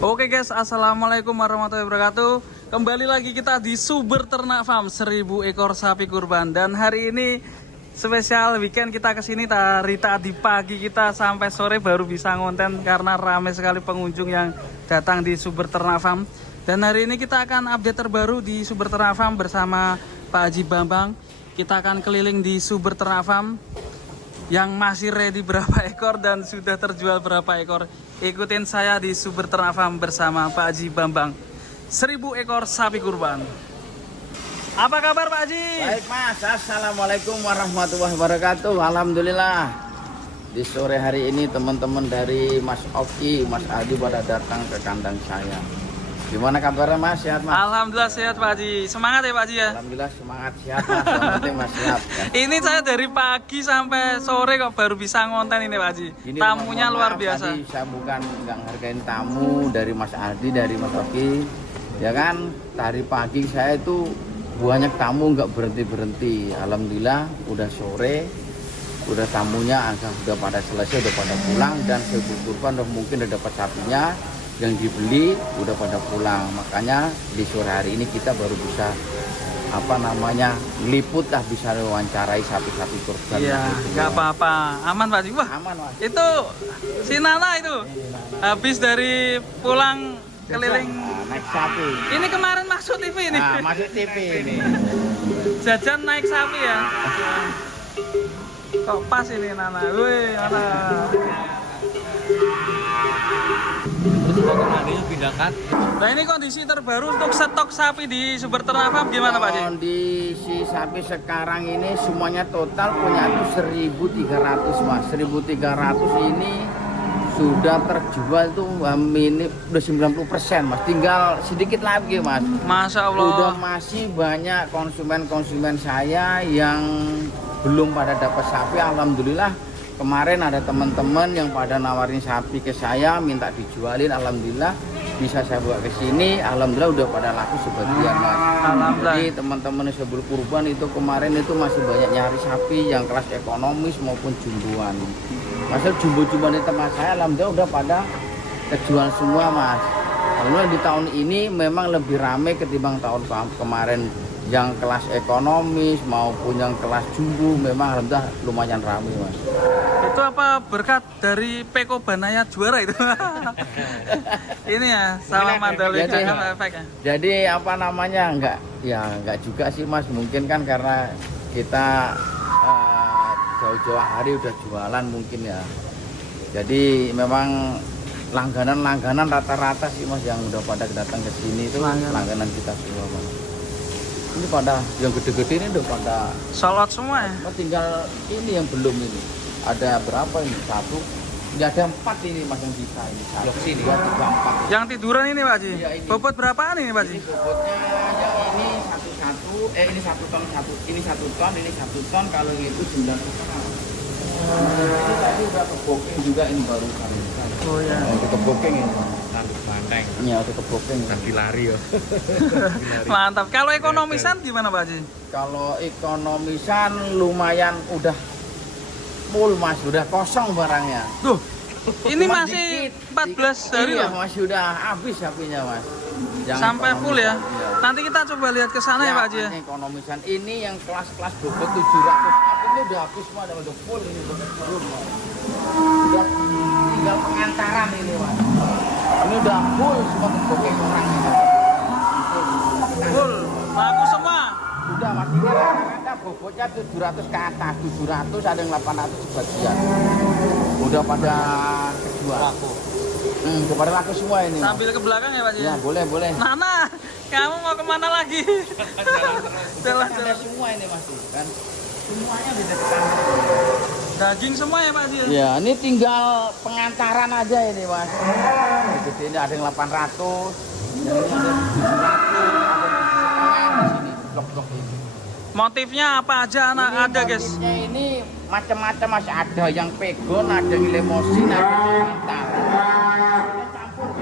Oke guys, assalamualaikum warahmatullahi wabarakatuh. Kembali lagi kita di Suber Ternak Farm 1000 ekor sapi kurban. Dan hari ini spesial weekend, kita kesini dari tadi pagi kita sampai sore baru bisa ngonten karena ramai sekali pengunjung yang datang di Suber Ternak Farm. Dan hari ini kita akan update terbaru di Suber Ternak Farm bersama Pak Haji Bambang. Kita akan keliling di Suber Ternak Farm yang masih ready berapa ekor dan sudah terjual berapa ekor. Ikutin saya di Suber Ternak Farm bersama Pak Haji Bambang. 1000 ekor sapi kurban. Apa kabar Pak Haji? Baik Mas, assalamualaikum warahmatullahi wabarakatuh. Alhamdulillah di sore hari ini teman-teman dari Mas Oki, Mas Adi pada datang ke kandang saya. Gimana kabarnya Mas? Sehat Mas? Alhamdulillah sehat Pak Haji. Semangat ya Pak Haji ya? Alhamdulillah semangat, sehat Mas. Yang penting Mas sehat ya. Ini saya dari pagi sampai sore kok baru bisa ngonten ini Pak Haji. Ini Tamunya luar biasa. Tadi saya bukan nggak ngargain tamu dari Mas Adi, dari Mas Oki. Ya kan, dari pagi saya itu banyak tamu nggak berhenti-berhenti. Alhamdulillah udah sore, udah tamunya sudah pada selesai, udah pada pulang. Dan sebuah kurban mungkin udah dapat sapinya yang dibeli udah pada pulang. Makanya di sore hari ini kita baru bisa liput lah, bisa wawancarai sapi-sapi kurban. Iya, nggak apa-apa, aman Pak Haji. Wah, aman Mas. itu si Nana itu habis dari pulang keliling naik sapi. ini kemarin masuk TV ini. Nah, masuk TV ini. Jajan naik sapi ya. Kok pas ini Nana. Wih, Nana. Nah ini kondisi terbaru untuk stok sapi di Suber Ternak Farm gimana Pak Haji? Kondisi sapi sekarang ini semuanya total punya itu 1.300 Mas. 1.300 ini sudah terjual tuh udah 90% Mas. Tinggal sedikit lagi Mas. Masya Allah. Udah masih banyak konsumen-konsumen saya yang belum pada dapat sapi. Alhamdulillah kemarin ada teman-teman yang pada nawarin sapi ke saya, minta dijualin. Alhamdulillah bisa saya bawa ke sini. Alhamdulillah udah pada laku sebagian Mas. Alhamdulillah. Jadi teman-teman sebelum kurban itu kemarin itu masih banyak nyari sapi yang kelas ekonomis maupun jumboan. Masuk jumbo-jumboan di tempat saya, alhamdulillah udah pada kejual semua Mas. Alhamdulillah di tahun ini memang lebih ramai ketimbang tahun kemarin. Yang kelas ekonomis maupun yang kelas jumbo memang alhamdulillah lumayan ramai Mas. Itu apa berkat dari Peko Banaya juara itu? Ini ya sama Mandalika kan efek ya. Jadi enggak juga sih Mas, mungkin kan karena kita jauh-jauh hari udah jualan mungkin ya. Jadi memang langganan rata-rata sih Mas yang udah pada datang ke sini itu langganan kita semua Mas. Ini pada yang gede-gede ini udah pada solot semua ya? Tinggal ini yang belum ini. Ada berapa ini? Satu. Ini ada 4 ini Mas yang bisa ini. 1, 2, 3, 4. Yang tiduran ini Pak Haji? Iya, ini. Bobot berapaan ini Pak Haji? Ini bobotnya yang ini ini 1 ton, ini 1 ton, ini 1 ton. Kalau itu 9,5. Ini tadi udah keboking juga ini barusan. Oh ya. Itu keboking ini. Banteng. Iya, itu keboking. Nanti lari ya. Mantap. Kalau ekonomisan gimana Pak Haji? Kalau ekonomisan lumayan udah full Mas, udah kosong barangnya. Tuh, ini Cuma masih dikit, 14 hari iya, loh. masih udah habis sapinya Mas. Yang Sampai full ya. ekonomisan, iya. Nanti kita coba lihat ke sana ya Pak Haji ya. Ini ekonomisan ini yang kelas-kelas bobot 700 up ini udah habis semua, udah full ini belum. Udah tinggal pengantaran ini Mas. Ini udah full semua keboking orang ini. Full, laku semua. Udah Mas, ini rata-rata bobotnya 700 ke atas, 700 ada yang 800 sebagian. Udah pada kejual. Udah pada laku semua ini. Sambil ke belakang ya Pak Haji? Ya boleh. Nana, kamu mau kemana lagi? Jalan-jalan. Ada semua ini masih kan. Semuanya bisa dekat. Daging semua ya Pak Haji? Ya, ini tinggal pengantaran aja ini Mas. Ini ada yang 800, yang ini ada 700, ada yang 7,5 di sini, blok-blok ini. Motifnya apa aja anak ada guys? Motifnya ini macam-macam Mas, ada yang pegon, ada yang lemosin, ada yang pintar. Kita campur.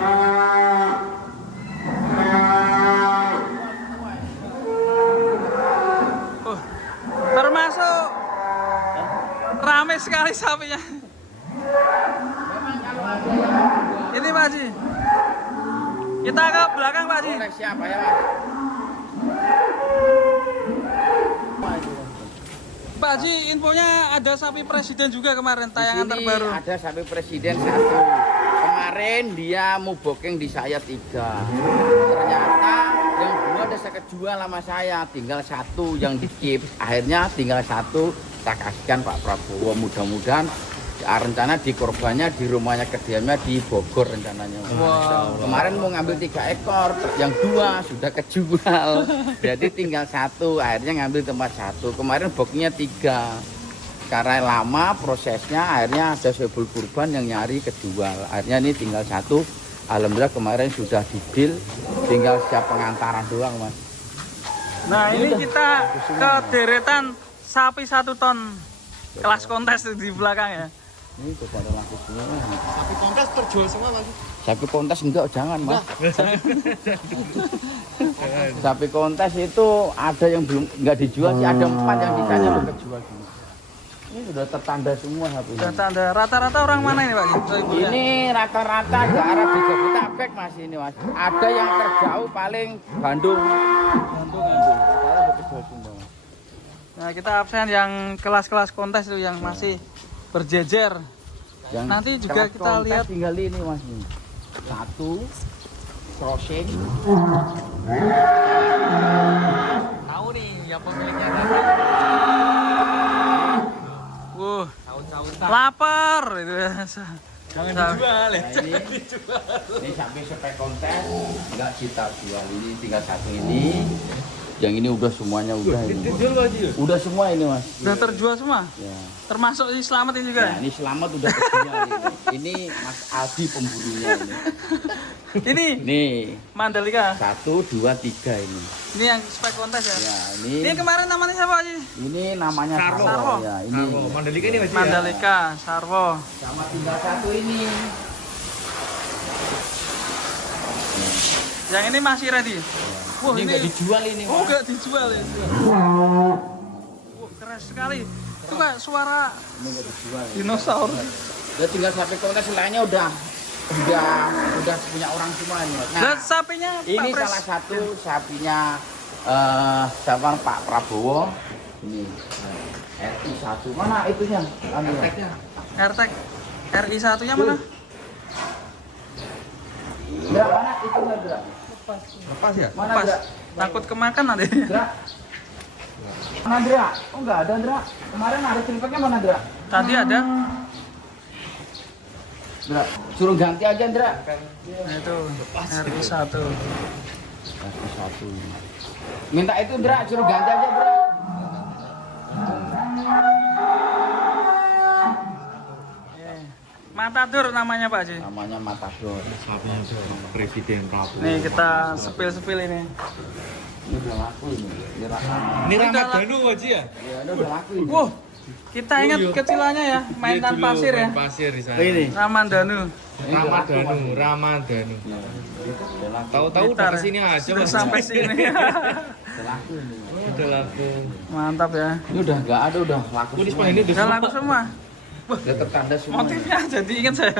Termasuk rame sekali sapinya. Memang kalau ada yang Ini Pak Haji. Kita ke belakang Pak Haji. Boleh, siapa ya Mas? Pak Haji, infonya ada sapi presiden juga kemarin tayangan Di sini terbaru. ada sapi presiden 1. Kemarin dia mau booking di saya 3. Ternyata yang 2 udah saya kejual sama saya, tinggal 1 yang di keep. Akhirnya tinggal 1 saya kasihkan Pak Prabowo. Mudah-mudahan rencana di korbannya di rumahnya kediamannya di Bogor rencananya. Wow. Kemarin mau ngambil 3 ekor, yang 2 sudah kejual. Jadi tinggal 1, akhirnya ngambil tempat 1. Kemarin bookingnya 3. Karena lama prosesnya, akhirnya ada sebul kurban yang nyari kejual. Akhirnya ini tinggal 1. Alhamdulillah kemarin sudah di deal, tinggal siap pengantaran doang Mas. Nah ini kita ke deretan sapi 1 ton kelas kontes di belakang ya. Ini sudah ada laku semua. Sapi kontes terjual semua Mas. Sapi kontes enggak, jangan Mas. Sapi kontes itu ada yang belum enggak dijual sih, ada 4 yang sisanya belum kejual semua. Ini sudah tertanda semua sapinya. Sudah tanda. Rata-rata orang mana ini Pak Haji? Ini rata-rata daerah di Jabodetabek Mas ini Mas. Ada yang terjauh paling Bandung. Daerah terjauh semua. Nah kita absen yang kelas-kelas kontes itu yang masih berjejer. Yang Nanti juga kelas kita kontes lihat. tinggal ini Mas. 1 crossing. Tahu nih yang pemiliknya. Tahun-tahun Lapar itu. jangan dijual ya. Nah, ini sampai spek kontes enggak kita jual, ini tinggal 1 ini. Yang ini udah semuanya udah ini. Dijual Pak Haji. Udah semua ini Mas. Sudah terjual semua. Ya. Termasuk si Slamet ini juga. Nah, ini selamat udah kejual ini. Ini Mas Aldi pembunuhnya ini. Ini Nih, Mandalika. 1, 2, 3 ini. Ini yang spek kontes ya. Ya, Ini kemarin namanya siapa Haji? ini namanya Sarwo. Sarwo. Ya, ini. Sarwo. Mandalika ini Mas Haji ya? Mandalika, Sarwo. Sama tinggal 1 ini. Yang ini masih ready. Wah, Ini enggak dijual ini. Oh, Mas. enggak dijual ya. Wah, keren sekali. Itu kayak suara Ini enggak dijual. Ya. dinosaurus. Udah tinggal sapi kontes lainnya udah punya orang semua ini. Mas. Dan sapinya Ini Pak Pres. salah satu sapinya siapa Pak Prabowo. Ini RI 1. Mana itunya? Tagnya. AirTag RI satunya mana? Dra, mana itu Dra? Lepas ya? Mana Pas. Dra? Takut kemakan nanti. Dra? Mana Dra? Oh enggak ada Dra. Kemarin ada silpeknya mana Dra? Tadi ada. Dra, suruh ganti aja Dra. Nah itu RI 1. RI 1. Minta itu Dra, suruh ganti aja Dra. Matador namanya Pak Haji. Namanya Matador. Sapinya Presiden Prabowo. Nih kita sepil-sepil ini. Ini udah laku ini. Ini rasanya. Ini Ini udah Ramadhanu Pak Haji ya? Ya, ini udah laku ini. Wow, kita ingat kecilannya ya, mainan Iya, dulu pasir ya. main pasir di sana. Ini. Ramandanu. Ini udah laku, Mas. Ramadhanu. Ya, udah laku. Tahu-tahu udah Blitar. kesini aja Sudah Mas. sampai sini. Udah laku ini. Udah laku. Mantap ya. Ini udah enggak ada, udah laku. Ini semua. ini Udah laku semua. Udah tertanda semua. ini. Motifnya jadi ingat saya.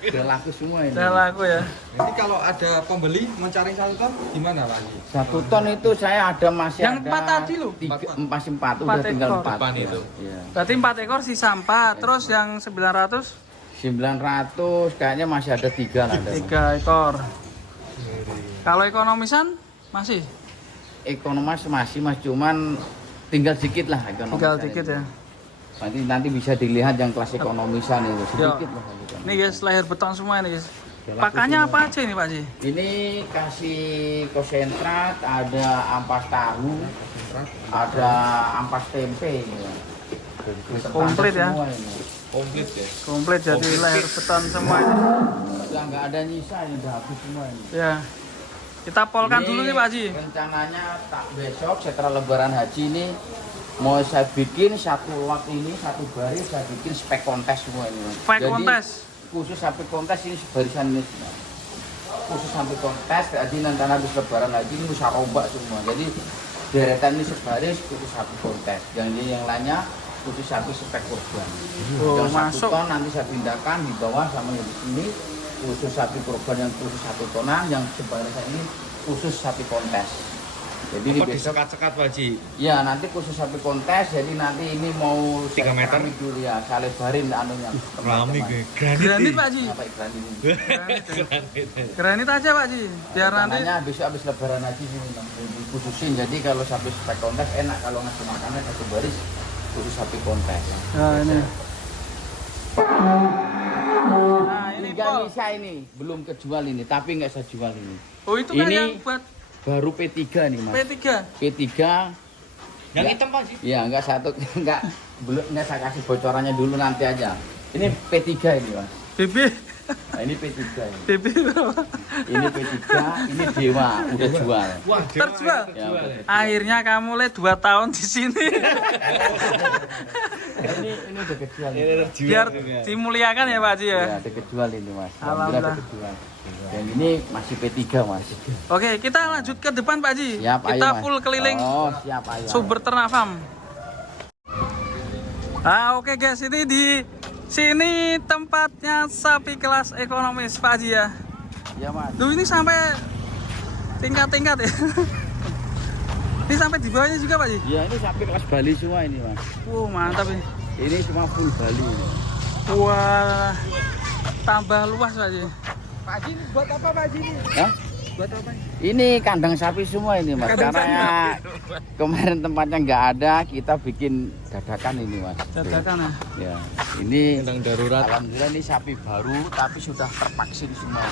Udah laku semua ini. Udah laku ya. Jadi kalau ada pembeli mencari 1 ton gimana Pak Haji? 1 ton itu saya ada masih Yang ada 4 tadi loh? 4 udah 4 tinggal ekor. 4. Depan itu. Iya. Berarti 4 ekor sisa 4. Terus yang 900 900 kayaknya masih ada 3 lah. ada. 3 ekor. Kalau ekonomisan masih Ekonomis masih Mas, cuman tinggal dikit lah ekonomis. tinggal dikit ya. Nanti bisa dilihat yang kelas ekonomisan itu sedikit Ya. lah. gitu. Ini guys, lahir beton semua ini guys. Udah laku Pakannya semua. apa aja ini Pak Haji? Ini kasih konsentrat, ada ampas tahu, ada ampas tempe. Komplit ya. Semua ini. Komplit ya. Komplit jadi lahir beton semua ini. Udah nggak ada nyisa ini, udah habis semua ini. Ya. Kita polkan Ini dulu nih Pak Haji. Rencananya tak besok setelah Lebaran Haji ini mau saya bikin satu waktu ini satu baris saya bikin spek kontes semua ini. Spek Jadi, kontes. Khusus sampai kontes ini barisan ini. Khusus sampai kontes jadi nanti habis Lebaran Haji ini bisa rombak semua. Jadi deretan ini sebaris khusus satu kontes. Yang lainnya khusus satu spek korban. Oh, Yang masuk. 1 ton nanti saya pindahkan di bawah sama yang di sini. khusus sapi kurban yang khusus 1 tonan, yang sebaliknya ini khusus sapi kontes. Jadi Apa besok disekat-sekat Pak Haji? ya nanti khusus sapi kontes, jadi nanti ini mau 3 meter? keramik dulu ya, saya lebarin anunya. Rami gue. Granit Pak Haji. Apa granit ini? Granit aja Pak Haji. Biar nanti Rencananya besok habis lebaran haji sini Bang. Dikhususin, jadi kalau sapi spek kontes enak kalau ngasih makannya satu baris khusus sapi kontes. nah ini. Nah, ini Tinggal Pol. Nisa ini belum kejual ini, tapi nggak saya jual ini. Oh, itu kan Ini yang buat baru P3 nih Mas. P3. P3 Yang ya, hitam Pak Haji? ya enggak satu enggak belum enggak saya kasih bocorannya dulu nanti aja. Ini P3 ini Mas. BB. Nah, ini P3 ini. BB berapa? Ini P3, ini Dewa udah jual. Wah, Terjual? Ya, udah. Akhirnya kamu le 2 tahun di sini. Ini udah kejual. Ini Ini. terjual Biar juga. dimuliakan ya Pak Haji ya. Ya, ada kejual ini Mas. Alhamdulillah. Ada kejual. Dan ini masih P3 Mas. Oke, kita lanjut ke depan Pak Haji. Siap, ayo Kita Mas. full keliling Oh, siap ayo. Sumber Ternak Farm. Oke guys, ini di sini tempatnya sapi kelas ekonomis Pak Haji ya. Ya Mas. Duh, ini sampai tingkat-tingkat ya. Ini sampai di bawahnya juga Pak Haji. Ya ini sapi kelas Bali semua ini Mas. Wow, mantap ini. Ini semua full Bali ini. Wah, tambah luas Pak Haji. Pak Haji ini buat apa Pak Haji ini? Hah? Buat apa? Ini kandang sapi semua ini Mas. Kandang Karena ya, kemarin tempatnya nggak ada, kita bikin dadakan ini Mas. Dadakan ya. Ya, ini Kandang darurat. alhamdulillah ini sapi baru tapi sudah tervaksin semua.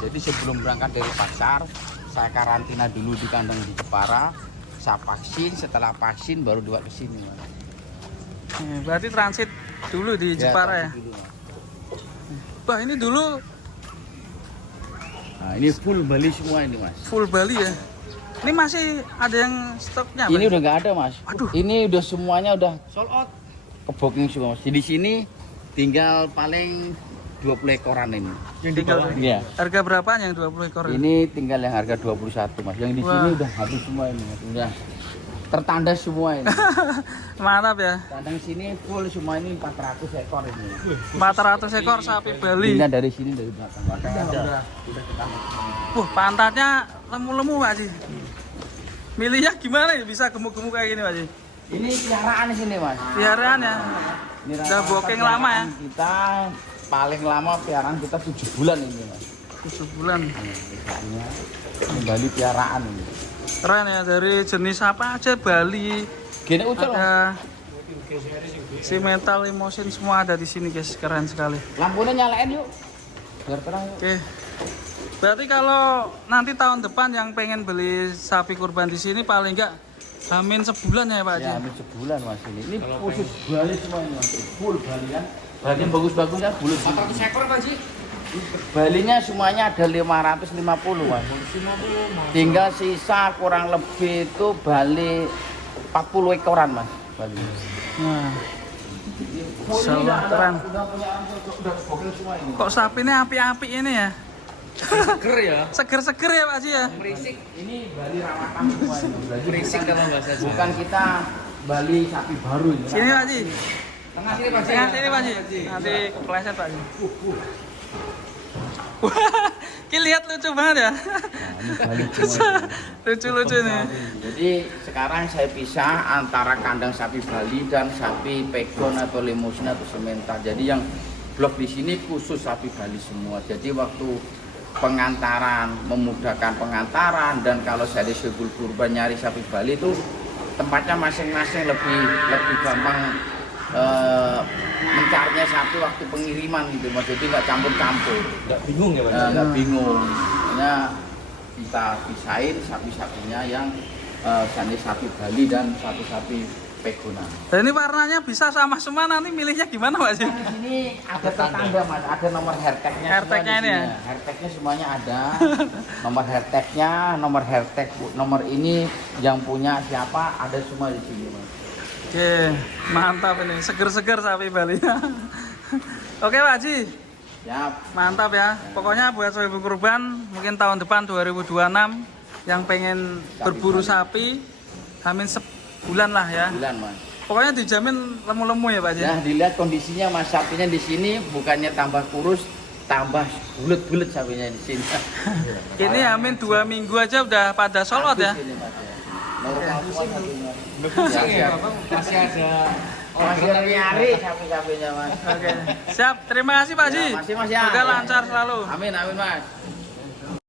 Jadi sebelum berangkat dari pasar, saya karantina dulu di kandang di Jepara. Saya vaksin, setelah vaksin baru dibawa ke sini. Mas. Berarti transit dulu di Jepara ya. transit dulu, Mas. Wah, ini dulu Nah, ini full Bali semua ini Mas. full Bali ya. Ini masih ada yang stoknya Pak? Ini udah nggak ada Mas. Aduh. Ini udah semuanya udah Sold out. ke booking semua Mas. Di sini tinggal paling 20 ekoran ini. Yang di bawah. Iya. Harga berapa yang 20 ekor? Ini tinggal yang harga 21 Mas. Yang di Wah. sini udah habis semua ini Mas. Udah tertanda semua ini. Mantap ya. Kandang sini full semua ini 400 ekor ini. 400 ekor sapi Bali. Pindah dari sini dari belakang. Udah ketambah. Pantatnya lemu-lemu Pak Haji. Milihnya gimana ya bisa gemuk-gemuk kayak gini Pak Haji? Ini piaraan di sini Mas. Piaraan ya. Ini Udah rata-rata booking lama ya? piaraan kita paling lama piaraan kita 7 bulan ini Mas. 7 bulan. Misalnya kembali piaraan ini. Keren ya, dari jenis apa aja Bali. Gini ucul. Ada si mental limousine semua ada di sini guys, keren sekali. Lampunya nyalain yuk. Biar terang yuk. Oke. Berarti kalau nanti tahun depan yang pengen beli sapi kurban di sini paling enggak hamin sebulan ya Pak Haji. Ya, hampir sebulan Mas ini. Ini khusus Bali semua ini Mas. Full Bali kan. Bali yang bagus-bagus ya, bulat. 400 ekor Pak Haji? Balinya semuanya ada 550 Mas. Tinggal sisa kurang lebih itu Bali 40 ekoran Mas. Bali. Nah, Full Insya ini Allah, udah keren. udah booking semua ini. kok sapinya api-api ini ya? Seger ya. Seger-seger ya Pak Haji ya? Berisik. Ini Bali rawatan semua ini. Bali Berisik bukan- kalau bahasa Jawa. Bukan kita Bali sapi baru ini. Sini Pak Haji. Tengah sini Pak Haji. Tengah sini Pak Haji. Nanti kepleset Pak Haji. Wah, Ki lihat lucu banget ya. Nah, ini Bali semua ini. Lucu-lucu nih. Jadi sekarang saya pisah antara kandang sapi Bali dan sapi pegon atau limusin atau sementar. Jadi yang blok di sini khusus sapi Bali semua. Jadi waktu pengantaran, memudahkan pengantaran, dan kalau saya di Sebul Kurban nyari sapi Bali itu tempatnya masing-masing lebih gampang mencarinya sapi waktu pengiriman gitu Mas. Jadi nggak campur-campur. Enggak bingung ya Pak Haji? Nggak bingung. Hanya kita pisahin sapi-sapinya yang jenis sapi Bali dan sapi pegonan. Dan ini warnanya bisa sama semua, nanti milihnya gimana Pak Haji? Di sini ada tertanda Mas, ada nomor hairtagnya. Hairtagnya ini ya? Hairtagnya semuanya ada. Nomor hairtagnya, nomor ini yang punya siapa ada semua di sini Mas. Oke, mantap ini, seger-seger sapi Bali. Oke Pak Haji, Siap. mantap ya. Pokoknya buat sapi kurban, mungkin tahun depan 2026 yang pengen berburu sapi, hamin sebulan lah ya. Bulan Mas. Pokoknya dijamin lemu-lemu ya Pak Haji. Nah, dilihat kondisinya Mas, sapinya di sini bukannya tambah kurus, tambah bulet-bulet sapinya di sini. Ini amin 2 minggu aja udah pada solot ya. Habis ini, Mas, ya. Normal semua sapinya. Pusing Ya, ya, siap. Bang. Masih ada Masih nyari sapi-sapinya, Mas. Oke. Siap, terima kasih Pak Haji. Ya, masih, Mas, ya. Semoga Ya. lancar selalu. Amin, amin, Mas.